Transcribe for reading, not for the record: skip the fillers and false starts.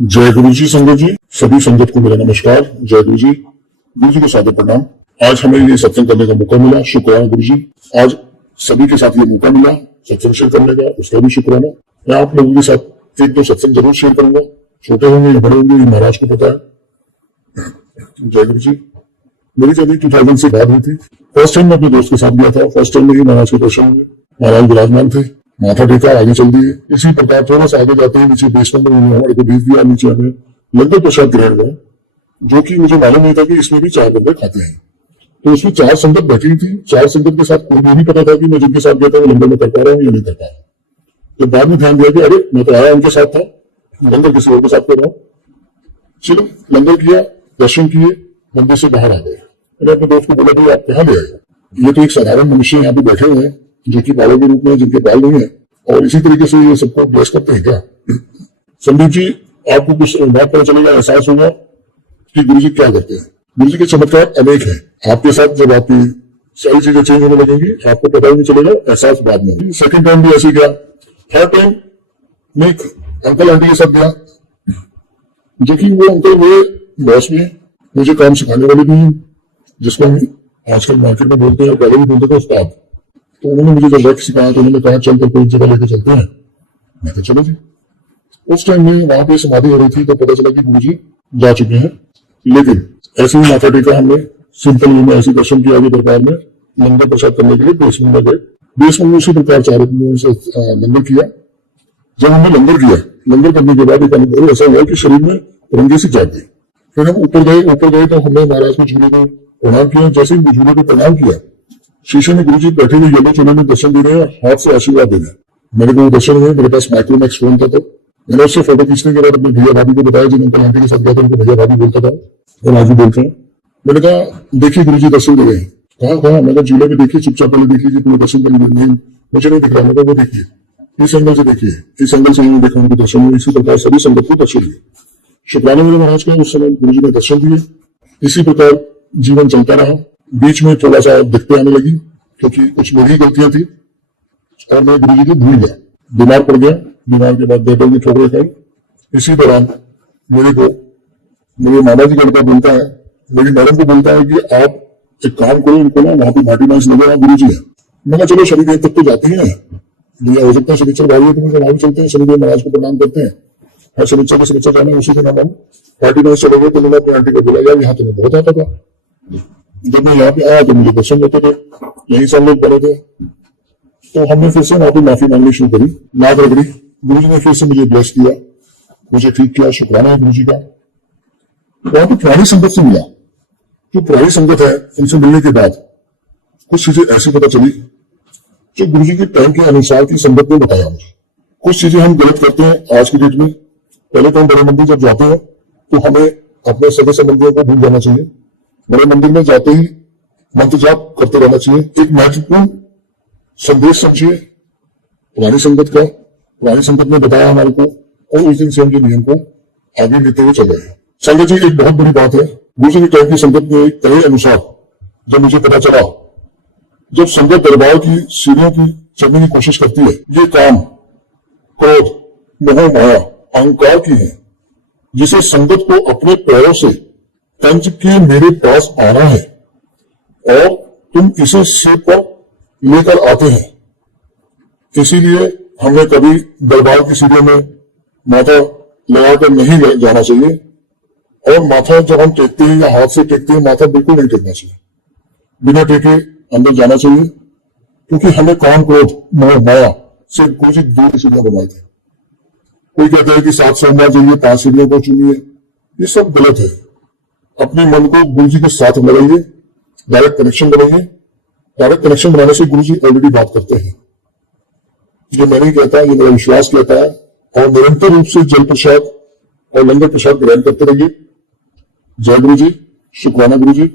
जय गुरु जी। संगत जी, सभी संगत को मेरा नमस्कार। जय गुरु जी। गुरु जी को सादर प्रणाम। आज हमें ये सत्संग करने का मौका मिला, शुक्राना गुरु जी। आज सभी के साथ ये मौका मिला सत्संग शेयर करने का, उसका भी शुक्राना। मैं आप लोगों के साथ एक दो सत्संग जरूर शेयर करूंगा, छोटे होंगे या बड़े होंगे, ये महाराज को पता है। जय गुरु जी। मेरी जर्नी 2000 से बात हुई थी। फर्स्ट टाइम मैं अपने दोस्त के साथ गया था। फर्स्ट टाइम में ही महाराज के दर्शन हुए, महाराज विराजमान थे, माथा टेका, आगे चल दिए। इसी प्रकार थोड़ा सा आगे जाते हैं, नीचे बेसमेंट में हमारे को भेज दिया। नीचे हमें लंगर प्रसाद ग्रहण हुआ, जो कि मुझे मालूम नहीं था कि इसमें भी 4 बंदे खाते हैं। तो उसमें 4 संगत बैठी थी। 4 संगत के साथ कोई नहीं पता था कि मैं जिनके साथ गया था वो लंगर में कर पा रहा हूँ या नहीं कर पा रहा हूँ। तो बाद में ध्यान दिया कि अरे मैं तो आया उनके साथ था, लंगर किसी और के साथ कर रहा हूँ। चलो लंगर किया, दर्शन किए, मंदिर से बाहर आ गए। मैंने अपने दोस्त को बोला भाई आप कहाँ ले आए? ये तो एक साधारण मनुष्य यहाँ पे बैठे हुए हैं जो कि बालों के रूप में, जिनके बाल नहीं है, और इसी तरीके से ये सबको ब्लेस करते हैं क्या? संदीप जी, आपको कुछ बात पता चलेगा, एहसास होगा कि गुरु जी क्या करते हैं। गुरु जी के चमत्कार अनेक है। आपके साथ जब आपकी सारी चीजें चेंज होने लगेंगी, आपको पता ही नहीं चलेगा, एहसास बाद में। सेकंड टाइम भी ऐसे गया। थर्ड टाइम में एक अंकल आंटी के साथ गया, जो कि वो अंकल मेरे बॉस भी है, मुझे काम सिखाने वाले भी हैं, जिसको हम आजकल मार्केट में बोलते हैं, पहले भी बोलते थे उस्ताद। तो उन्होंने मुझे जब वर्क सिखाया तो उन्होंने कहा चल कोई जगह लेकर चलते हैं। मैं तो चलो जी। उस टाइम में वहां पे समाधि हो रही थी, तो पता चला कि गुरु जी जा चुके हैं। लेकिन ऐसे ही माथा टेका हमने, सिंपल वे में ऐसे दर्शन किया आगे दरबार में, लंगर प्रसाद करने के लिए बेसमेंट में गए। बेसमेंट में उसी प्रकार 4 लंगर किया। जब हमने लंगर किया, लंगर करने के बाद एक अनुभव ऐसा हुआ कि शरीर में रंगे से जाग गई। फिर हम ऊपर गए तो हमने महाराज के झूले को प्रणाम किया। जैसे ही झूले को प्रणाम किया, शीशे में गुरु जी बैठे हुए येलो चोले में दर्शन दे रहे हैं, हाथ से आशीर्वाद दे रहे हैं। मेरे को दर्शन हुए, मेरे पास माइक्रोमैक्स फोन था, तो मैंने उससे फोटो खींचने के बाद अपने भैया भाभी को बताया, जिन अंकल आंटी के साथ गया था उनको भैया भाभी बोलता था और आज भी बोलते हैं। मैंने कहा देखिए गुरु जी दर्शन दे रहे हैं। कहा मैंने झूले में देखिए, चुपचाप पहले देख लीजिए, तुम्हें दर्शन नहीं, मुझे नहीं दिख रहा। मैं वो देखिए, इस एंगल से देखिए, इस एंगल से देखा उनको दर्शन हुए। इसी प्रकार सभी संगत को दर्शन दिए। शुक्राना मेरे महाराज का, उस समय गुरु जी ने दर्शन दिए। इसी प्रकार जीवन चलता रहा। बीच में थोड़ा सा दिक्कतें आने लगी, क्योंकि कुछ मेरी गलतियां थी और मैं गुरु जी को भूल गया, बीमार पड़ गया। बीमार के बाद बेटों की ठोकरें खाई। इसी दौरान मेरे मामा जी लड़का बोलता है, मेरी मैडम को बोलता है कि आप एक काम करो, इनको ना वहां पे भाटी नाच लगे, वहां गुरु जी है। मैंने चलो शनिदेव तक तो जाती है, भैया हो सकता है शनिचर भाई है तो मुझे वहां भी चलते हैं, शनिदेव महाराज को प्रणाम करते हैं। हर शनिचर को शनिचर जाना, उसी दिन हम भाटी नाच चले गए। तो मैंने अपनी आंटी को बोला यार यहाँ तो मैं बहुत आता था, जब मैं यहाँ पे आया तो मुझे दर्शन देते थे, यही सब लोग बने थे। तो हमने फिर से वहां पर माफी मांगनी शुरू करी, याद रगड़ी। गुरु जी ने फिर से मुझे ब्लेस किया, मुझे ठीक किया। शुक्राना है गुरु जी का। वहां पर पुरानी संगत से मिला। जो पुरानी संगत है, उनसे मिलने के बाद कुछ चीजें ऐसी पता चली जो गुरु जी के टाइम के अनुसार की संगत ने बताया मुझे। कुछ चीजें हम गलत करते हैं आज की डेट में। पहले तो हम बड़े मंदिर जब जाते हैं तो हमें अपने सगे संबंधियों को भूल जाना चाहिए। बड़े मंदिर में जाते ही मंत्र जाप करते रहना चाहिए। एक महत्वपूर्ण संदेश समझिए पुरानी संगत का। पुरानी संगत ने बताया हमारे को, और उस दिन से हम जो नियम को आगे लेते हुए चल रहे हैं। संगत जी एक बहुत बड़ी बात है, गुरु जी के टाइम की संगत के तय अनुसार जब मुझे पता चला, जब संगत दरबार की सीढ़ियों की चढ़ने की कोशिश करती है, ये काम क्रोध, मोह, माया, अहंकार की है, जिसे संगत को अपने पैरों से तंज के मेरे पास आना है और तुम इसे सिर पर लेकर आते हैं। इसीलिए हमें कभी दरबार की सीढ़ियों में माथा लगाकर नहीं जाना चाहिए, और माथा जब हम टेकते हैं या हाथ से टेकते हैं, माथा बिल्कुल नहीं टेकना चाहिए, बिना टेके अंदर जाना चाहिए। क्योंकि हमें काम क्रोध मोह माया से गुरु जी 2 सीढ़ियां बनवाए थे। कोई कहता है कि 7 सोमवार जाइए, 5 सीढ़ियों को चुनिए, ये सब गलत है। अपने मन को गुरु जी के साथ लगाइए, डायरेक्ट कनेक्शन बनाइए। डायरेक्ट कनेक्शन बनाने से गुरु जी ऑलरेडी बात करते हैं। ये मैं नहीं कहता, ये मेरा विश्वास कहता है। और निरंतर रूप से जल प्रसाद और लंगर प्रसाद ग्रहण करते रहिए। जय गुरु जी। शुक्राना गुरु जी।